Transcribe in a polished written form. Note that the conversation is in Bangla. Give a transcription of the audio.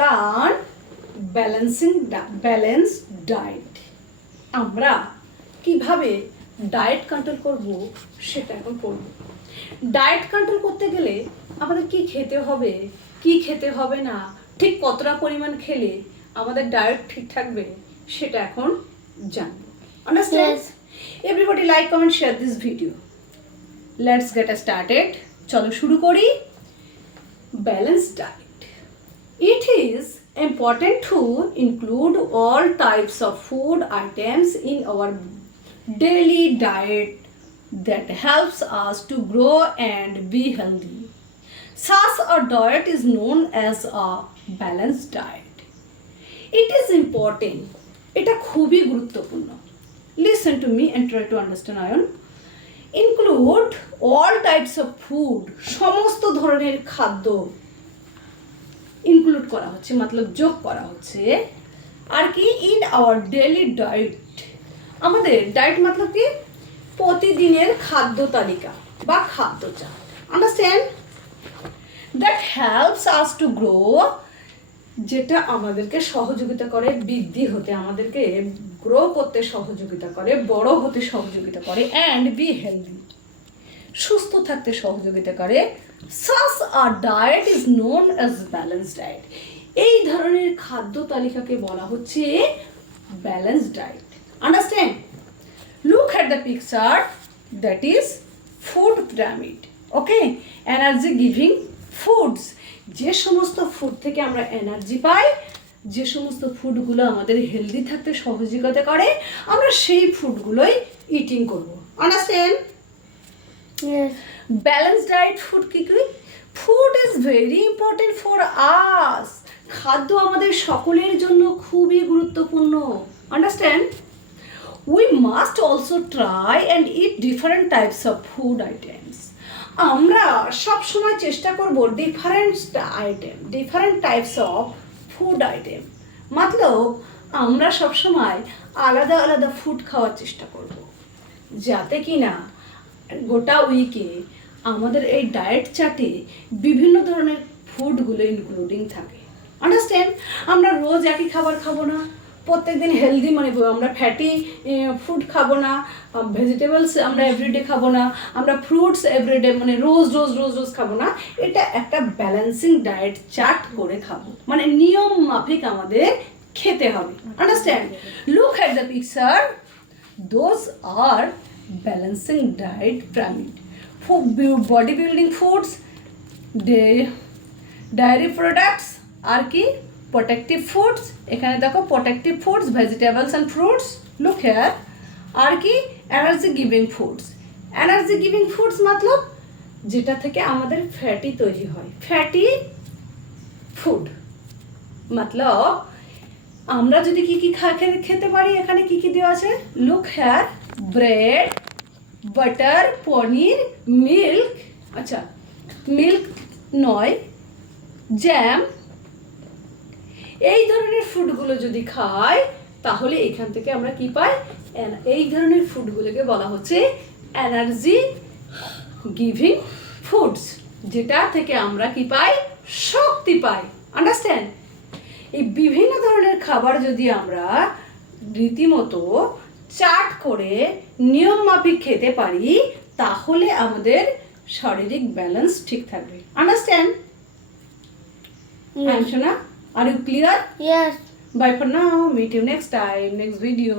learn balanced diet. আমরা কিভাবে ডায়েট কন্ট্রোল করব সেটা এখন পড়ব। ডায়েট কন্ট্রোল করতে গেলে আমাদের কি খেতে হবে, কি খেতে হবে না, ঠিক কতটা পরিমাণ খেলে আমাদের ডায়েট ঠিক থাকবে সেটা এখন জানব। Understand? Yes. Everybody like, comment, share this video. Let's get started. চলো শুরু করি। Balanced diet. It is important to include all types of food items in our daily diet that helps us to grow and be healthy. Such a diet is known as a balanced diet. It is important. এটা খুবই গুরুত্বপূর্ণ। Listen to me and try to understand, Ayan. Include all types of food. সমস্ত ধরনের খাদ্য ইনক্লুড করা হচ্ছে, মতলব যোগ করা হচ্ছে আর কি ইন আওয়ার ডেইলি ডায়েট। আমাদের ডায়েট মতলব কি প্রতিদিনের খাদ্য তালিকা বা খাদ্য chart. Understand? That helps us to grow, যেটা আমাদেরকে সহযোগিতা করে বৃদ্ধি হতে, আমাদেরকে গ্রো করতে সহযোগিতা করে, বড় হতে সহযোগিতা করে, অ্যান্ড বি হেলদি, সুস্থ থাকতে সহযোগিতা করে। Such a diet is known as balanced diet. এই ধরনের খাদ্য তালিকাকে বলা হচ্ছে balanced diet. Understand? Look at the picture, that is food pyramid. Okay, energy giving foods, যে সমস্ত ফুড থেকে আমরা এনার্জি পাই, যে সমস্ত ফুডগুলো আমাদের হেলদি থাকতে সহযোগিতা করে, আমরা সেই ফুডগুলোই ইটিং করব। Understand? Yes. Balanced diet food কি কি? Food is very important for us. খাদ্য আমাদের সকলের জন্য খুবই গুরুত্বপূর্ণ। Understand? We must also try and eat different types of food items. আমরা সবসময় চেষ্টা করব different types of food item, মতলব আমরা সবসময় আলাদা আলাদা ফুড খাওয়ার চেষ্টা করব, যাতে কি না গোটা উইকে আমাদের এই ডায়েট চার্টে বিভিন্ন ধরনের ফুডগুলো ইনক্লুডিং থাকে। আন্ডারস্ট্যান্ড? আমরা রোজ একই খাবার খাবো না, প্রত্যেকদিন হেলদি মানে আমরা ফ্যাটি ফুড খাবো না, ভেজিটেবলস আমরা এভরিডে খাবো না, আমরা ফ্রুটস এভরিডে মানে রোজ রোজ রোজ রোজ খাবো না। এটা একটা ব্যালেন্সিং ডায়েট চার্ট করে খাবো, মানে নিয়ম মাফিক আমাদের খেতে হবে। Understand? Look at the picture, those are balancing diet pyramid. Body building foods, dairy products আর কি প্রোটেক্টিভ ফুডস। এখানে দেখো protective foods, vegetables and fruits. Look here আর কি energy giving foods. Energy giving foods মতলব যেটা থেকে আমাদের ফ্যাটি তৈরি হয়, ফ্যাটি ফুড মতলব আমরা যদি কি কি খেতে পারি, এখানে কি কি দেওয়া আছে। লুক হেয়ার ব্রেড, বাটার, পনির, মিল্ক, আচ্ছা মিল্ক নয়, জ্যাম, এই ধরনের ফুডগুলো যদি খাই তাহলে এখান থেকে আমরা কি পাই, এই ধরনের ফুডগুলোকে বলা হচ্ছে এনার্জি গিভিং ফুডস, যেটা থেকে আমরা কি পাই, শক্তি পাই। আন্ডারস্ট্যান্ড? এই বিভিন্ন ধরনের খাবার যদি আমরা রীতিমতো চার্ট করে নিয়ম মাফিক খেতে পারি তাহলে আমাদের শারীরিক ব্যালেন্স ঠিক থাকবে। Understand? Anshana, are you clear? Yes. Bye for now. Meet you next time, next video.